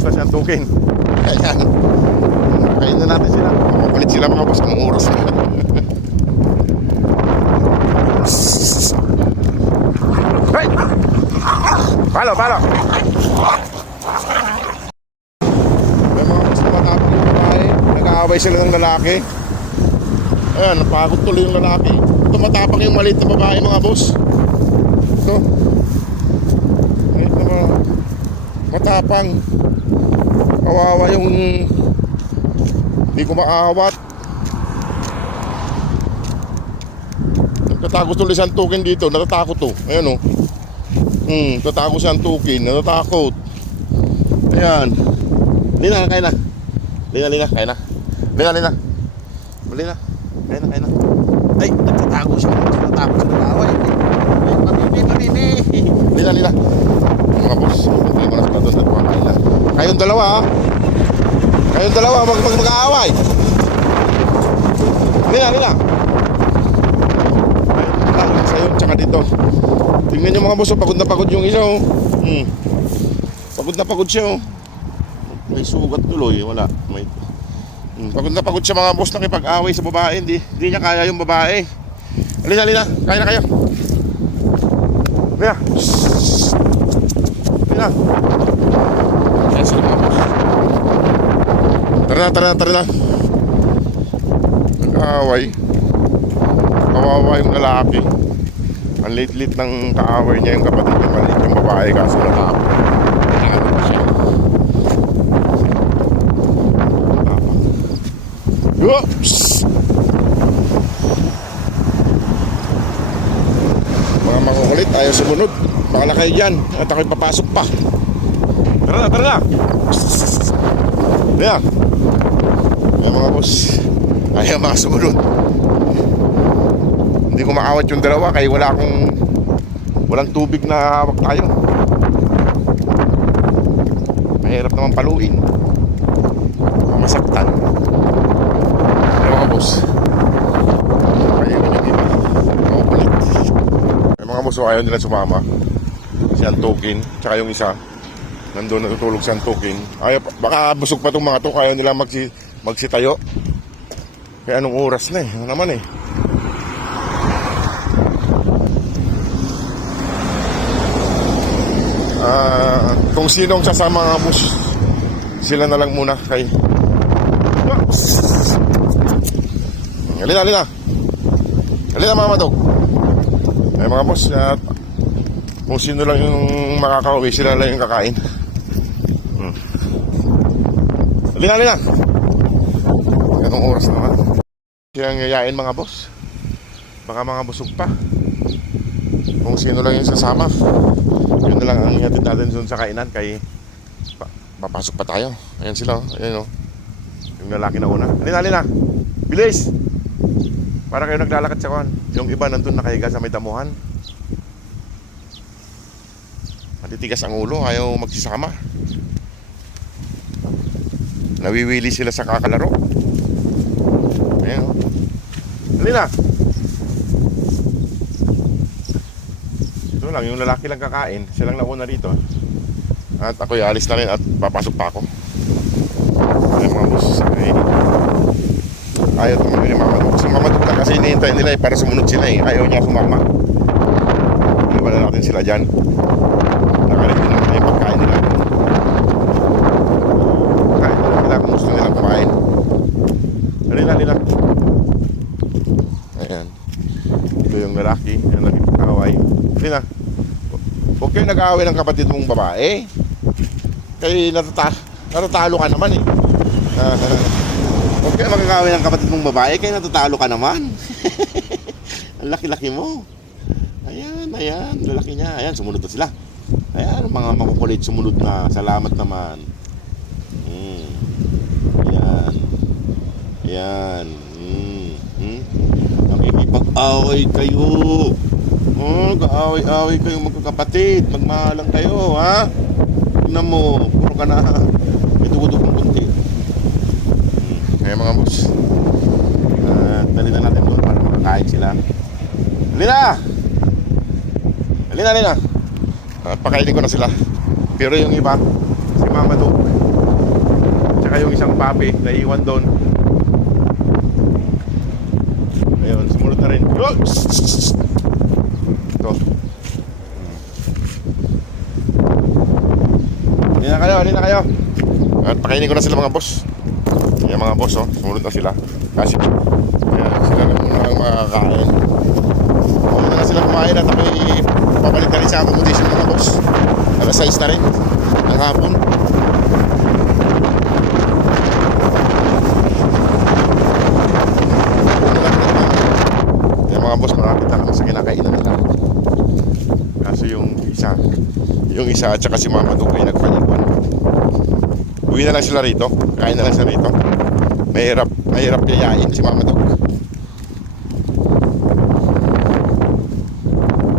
oras na siyang tukin. Ayan. Kain na natin sila. Makukulit sila mga boss. Anong oras na? Hey! Palo, palo! May mga boss na matapang yung babae. Nag-aaway sila ng lalaki. Ayan, napagod tuloy yung lalaki. Ito matapang yung maliit na babae mga boss. Ito. Maliit na mga matapang. Kawawa yung hindi ko maawat. Nagtatako tuloy siyang tukin dito. Natatakot to. Ayan o. Nagtatako siyang tukin. Natatakot. Ayan. Lina, kaya na. Lina, kaya na. Lina. Lina. Kaya na. Ay, nagtatago siya. Nagtatago siya ng away. Mabibi. Lina. Mga boss, hindi mo na sila doon at kumakain na. Kayong dalawa ha. Kayong dalawa mag-aaway. Lina. Ayun, sa'yo, tsaka dito. Tingnan nyo mga boss, pagod na pagod yung isa oh. Pagod na pagod siya oh. May sugat tuloy, wala. Pagod na pagod siya mga boss nakipag-away sa babae. Hindi niya kaya yung babae. Alina, kaya na kayo. Lina. Kaya sila mga boss. Tara na. Nag-away. Kawawa yung lalaki. Ang lit ng kaaway niya yung kapatid niya. Maliit yung babae kaso natapos. Oops! Mga makukulit, ayaw sumunod. Baka na kayo dyan at ako'y papasok pa. Tara na. Ayan. Ayan mga boss. Ayaw mga sumunod. Hindi ko maawat yung dalawa kaya walang tubig na hawak tayo. Mahirap naman paluin. Masaktan. Mga boss, ayaw yung iba makukulit. May mga boss ayaw nila sumama. Si Antukin, tsaka yung isa nandun natutulog si Antukin. Ayaw, baka busog pa itong mga to. Ayaw nila magsitayo. Kaya anong oras na ano naman kung sinong sasama mga boss, sila na lang muna kay Alina mga matog. Ay mga boss, kung sino lang yung makakauwi, sila lang yung kakain. Alina. Anong oras naman? Siyang yayain mga boss. Baka mga busog pa. Kung sino lang yung sasama, yun na lang ang ihatid natin doon sa kainan. Kay papasok pa tayo. Ayan sila, ayan o. Yung lalaki na una. Alina. Bilis! Para kayo naglalakad sa kuwan. Yung iba nandun nakahiga sa may damuhan. Matitigas ang ulo, ayaw magsisama. Nawiwili sila sa kakalaro. Ayan o. Alina! Ito lang, yung lalaki lang kakain. Silang nauna rito. At ako'y alis na rin at papasok pa ako. Ayan mga boss. Ayaw tumagin yung mamadok. Si mamadok lang kasi hinihintay nila para sumunod sila Ayaw niya sumama. Iwan natin sila dyan. Nakalito naman yung pagkain nila. Pagkain nila kung gusto nilang kumain. Halina. Ayan. Ito yung lalaki. Yung nagkakaway. Halina. Huwag kayo nag-aaway ng kapatid mong babae. Kaya natatalo ka naman Huwag kayo magkakawin ng kapatid mong babae. Kaya natatalo ka naman. Ang laki-laki mo. Ayan. Lalaki niya. Ayan, sumunod na sila. Ayan, mga makukulit sumunod na. Salamat naman. Ayan. Nakikipag-away kayo. Mag-away kayo magkakapatid. Magmahalang kayo, ha? Tignan mo. Puro ka na. May dugo-dugong kunti. Kaya mga boss, dali na natin doon para makakain sila. Halina. Pakainin ko na sila. Pero yung iba, si Mama Do, isang papi, naiiwan doon. Ayun, sumunod na rin. Oh! Ito. Hindi na kayo. At pakainin ko na sila mga boss. Yan mga boss, oh, sumunod na sila. Kasi, ayan, sila na muna ang makakain. Muna na sila kumain at ako'y papalit na rin sa accommodation mga boss. Alas 6 na rin, ang hapon. Yan mga boss, marami na kami sa kinakainan nila. Kaso yung isa at saka si Mama Dog ay nagpaliwan. Uwi na lang sila rito, kain na lang sila rito. Mahirap yayain si Mama Dog.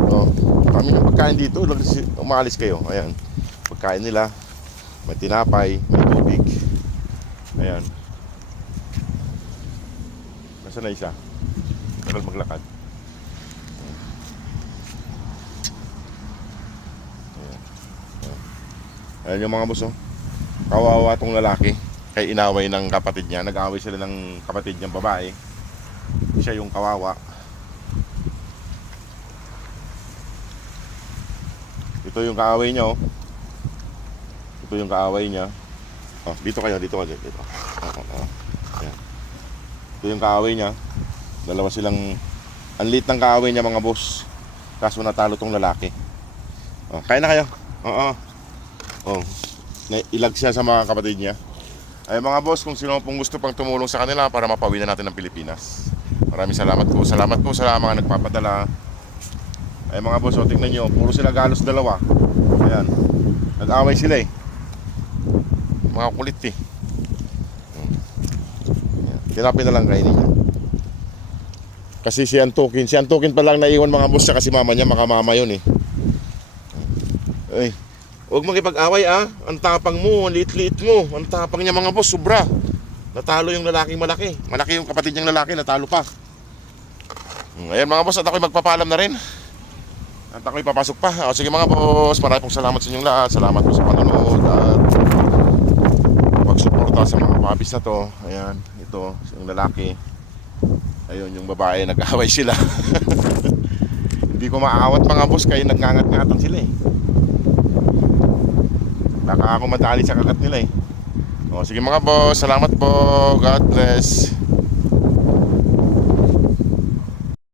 So, kami ng pagkain dito, umalis kayo. Ayan, pagkain nila, may tinapay, may tubig. Ayan. Nasaan na isa? Tagal maglakad. Ayan yung mga boss, oh. Kawawa tong lalaki. Kay inaway ng kapatid niya. Nag-away sila ng kapatid niyang babae. Siya yung kawawa. Ito yung kaaway niya, oh. Ito yung kaaway niya. Oh, dito kayo. Dito. Ayan. Ito yung kaaway niya. Dalawa silang... Ang liit ng kaaway niya mga boss. Kaso natalo tong lalaki. Oh, kain na kayo. Oo. Oh, ilag siya sa mga kapatid niya. Ay mga boss, kung sino pong gusto pang tumulong sa kanila para mapauwi na natin ng Pilipinas. Maraming salamat po. Salamat po sa mga nagpapadala. Ay mga boss, tingnan nyo, puro sila galos dalawa. Ayan, nag-away sila eh. Mga kulit eh. Tinapin na lang kainin niya. Kasi si Antukin pa lang naiwan mga boss, kasi mama niya, makamama yun eh. Ay, huwag makipag-away ah. Ang tapang mo, ang liit-liit mo. Ang tapang niya mga boss, sobra. Natalo yung lalaking malaki. Malaki yung kapatid niyang lalaki, natalo pa. Ayan mga boss, at ako'y magpapaalam na rin. At ako'y papasok pa. O, sige mga boss, maraming pong salamat sa inyong lahat. Salamat po sa panonood at pagsuporta sa mga puppies na to. Ayan, ito, yung lalaki. Ayun, yung babae, nag-away sila. Hindi ko maawat mga boss, kaya nagngangat-ngatan sila eh. Baka ako madali sa kagat nila eh. O, sige mga boss, salamat po. God bless.